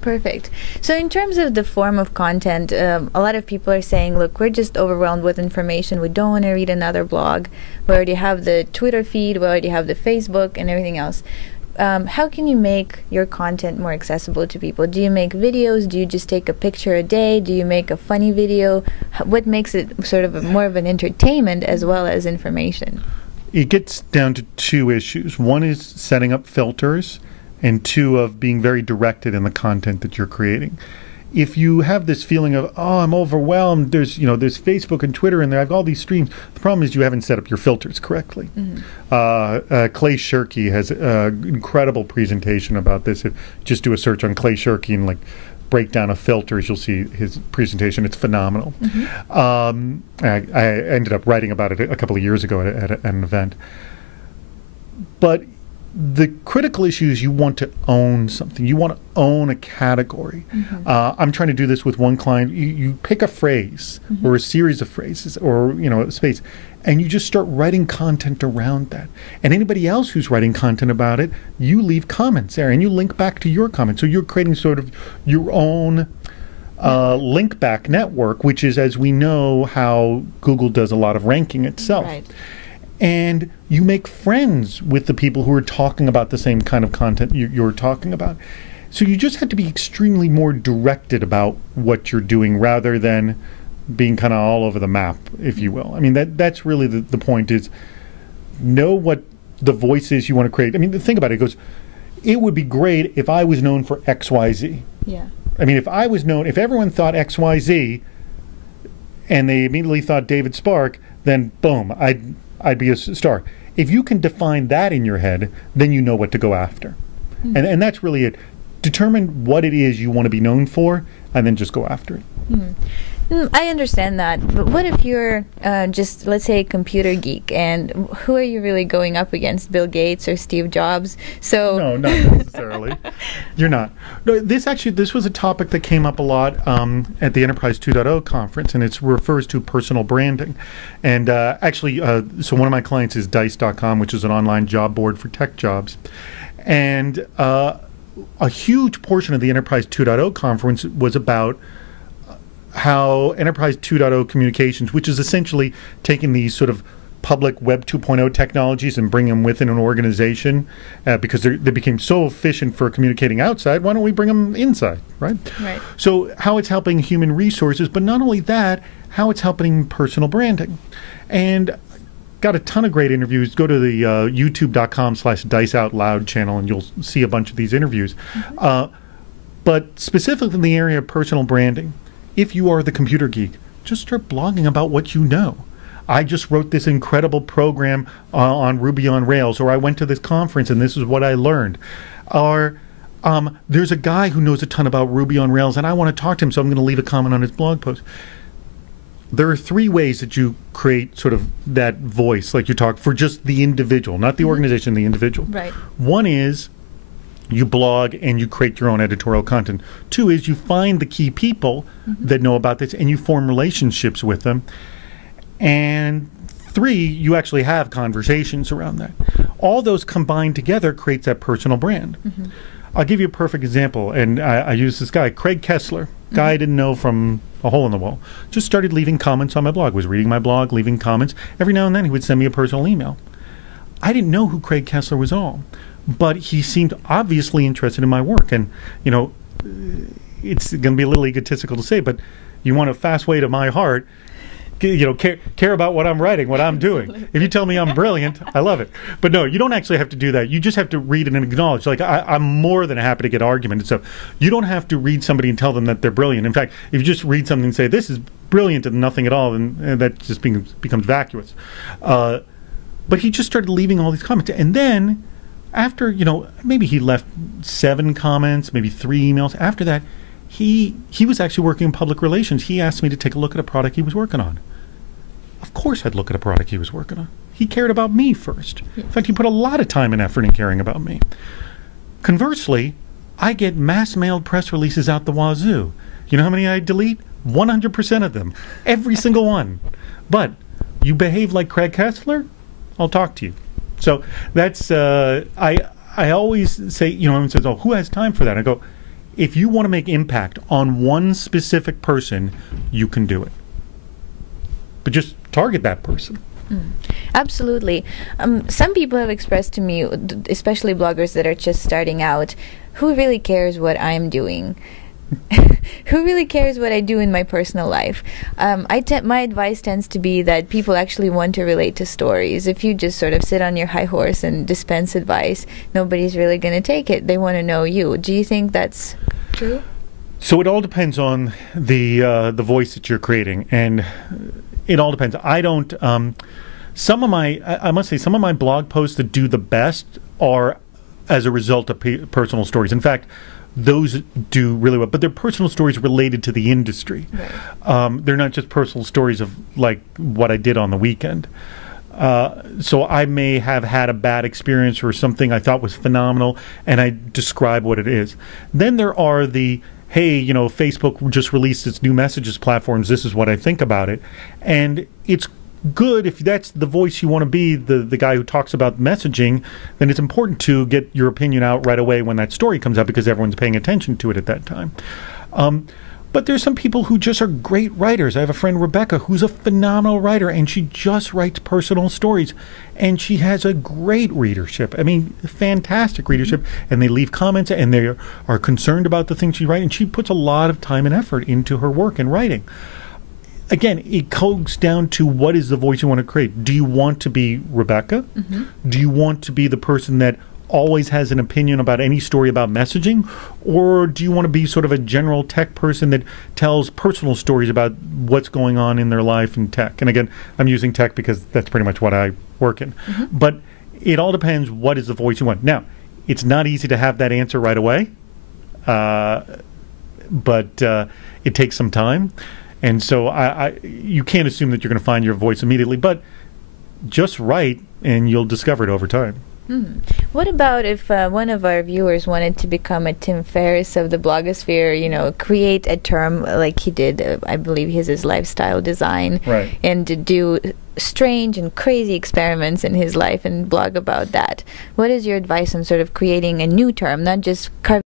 Perfect. So in terms of the form of content, a lot of people are saying, look, we're just overwhelmed with information. We don't want to read another blog. We already have the Twitter feed. We already have the Facebook and everything else. How can you make your content more accessible to people? Do you make videos? Do you just take a picture a day? Do you make a funny video? What makes it sort of more of an entertainment as well as information? It gets down to two issues. One is setting up filters, and two, of being very directed in the content that you're creating. If you have this feeling of, oh, I'm overwhelmed, there's Facebook and Twitter and there, I've got all these streams. The problem is you haven't set up your filters correctly. Clay Shirky has an incredible presentation about this. If you just do a search on Clay Shirky and breakdown of filters, you'll see his presentation. It's phenomenal. I ended up writing about it a couple of years ago at an event. But the critical issue is you want to own something. You want to own a category. I'm trying to do this with one client. You pick a phrase or a series of phrases or a space, and you just start writing content around that. And anybody else who's writing content about it, you leave comments there and you link back to your comments. So you're creating sort of your own link back network, which is, as we know, how Google does a lot of ranking itself. Right. And you make friends with the people who are talking about the same kind of content you're talking about. So you just have to be extremely more directed about what you're doing rather than being kind of all over the map, if you will. I mean, that's really the point, is know what the voice is you want to create. I mean, think about it. It goes, it would be great if I was known for XYZ. Yeah. I mean, if everyone thought XYZ and they immediately thought David Spark, then boom, I'd be a star. If you can define that in your head, then you know what to go after. And that's really it. Determine what it is you want to be known for, and then just go after it. I understand that, but what if you're just, let's say, a computer geek, and who are you really going up against, Bill Gates or Steve Jobs? So no, not necessarily. You're not. No, this was a topic that came up a lot at the Enterprise 2.0 conference, and it refers to personal branding. And so one of my clients is Dice.com, which is an online job board for tech jobs. And a huge portion of the Enterprise 2.0 conference was about how Enterprise 2.0 communications, which is essentially taking these sort of public Web 2.0 technologies and bringing them within an organization, because they became so efficient for communicating outside, why don't we bring them inside, right? Right. So how it's helping human resources, but not only that, how it's helping personal branding. And got a ton of great interviews. Go to the youtube.com/diceoutloud channel and you'll see a bunch of these interviews. But specifically in the area of personal branding, if you are the computer geek, just start blogging about what you know. I just wrote this incredible program on Ruby on Rails, or I went to this conference and this is what I learned. Or there's a guy who knows a ton about Ruby on Rails and I want to talk to him, so I'm going to leave a comment on his blog post. There are three ways that you create sort of that voice, like you talk, for just the individual, not the organization, the individual. Right. One is you blog and you create your own editorial content. Two is you find the key people that know about this and you form relationships with them. And three, you actually have conversations around that. All those combined together creates that personal brand. I'll give you a perfect example, and I use this guy, Craig Kessler, guy I didn't know from a hole in the wall. Just started leaving comments on my blog, was reading my blog, leaving comments. Every now and then he would send me a personal email. I didn't know who Craig Kessler was all, but he seemed obviously interested in my work. And, it's going to be a little egotistical to say, but you want a fast way to my heart, care about what I'm writing, what I'm doing. If you tell me I'm brilliant, I love it. But no, you don't actually have to do that. You just have to read it and acknowledge. Like, I'm more than happy to get argument and stuff. You don't have to read somebody and tell them that they're brilliant. In fact, if you just read something and say, this is brilliant and nothing at all, then that just becomes vacuous. But he just started leaving all these comments. And then, after, maybe he left 7 comments, maybe 3 emails. After that, he was actually working in public relations. He asked me to take a look at a product he was working on. Of course I'd look at a product he was working on. He cared about me first. In fact, he put a lot of time and effort in caring about me. Conversely, I get mass-mailed press releases out the wazoo. You know how many I delete? 100% of them. Every single one. But you behave like Craig Kessler, I'll talk to you. So that's, I always say, everyone says, oh, who has time for that? I go, if you want to make impact on one specific person, you can do it. But just target that person. Absolutely. Some people have expressed to me, especially bloggers that are just starting out, who really cares what I'm doing? Who really cares what I do in my personal life? My advice tends to be that people actually want to relate to stories. If you just sort of sit on your high horse and dispense advice, nobody's really going to take it. They want to know you. Do you think that's true? So it all depends on the voice that you're creating, and it all depends. I don't. I must say, some of my blog posts that do the best are as a result of personal stories. In fact, those do really well, but they're personal stories related to the industry. Right. They're not just personal stories of like what I did on the weekend. So I may have had a bad experience or something I thought was phenomenal, and I describe what it is. Then there are the, hey, you know, Facebook just released its new messages platforms. This is what I think about it. And it's good if that's the voice you want to be, the guy who talks about messaging, then it's important to get your opinion out right away when that story comes out, because everyone's paying attention to it at that time. But there's some people who just are great writers. I have a friend, Rebecca, who's a phenomenal writer, and she just writes personal stories, and she has a great readership. I mean, fantastic readership, and they leave comments, and they are concerned about the things she writes, and she puts a lot of time and effort into her work and writing. Again, it goes down to what is the voice you want to create. Do you want to be Rebecca? Mm-hmm. Do you want to be the person that always has an opinion about any story about messaging? Or do you want to be sort of a general tech person that tells personal stories about what's going on in their life in tech? And again, I'm using tech because that's pretty much what I work in. Mm-hmm. But it all depends what is the voice you want. Now, it's not easy to have that answer right away, but it takes some time. And so you can't assume that you're going to find your voice immediately, but just write and you'll discover it over time. What about if one of our viewers wanted to become a Tim Ferriss of the blogosphere, you know, create a term like he did, I believe his lifestyle design, right, and to do strange and crazy experiments in his life and blog about that? What is your advice on sort of creating a new term, not just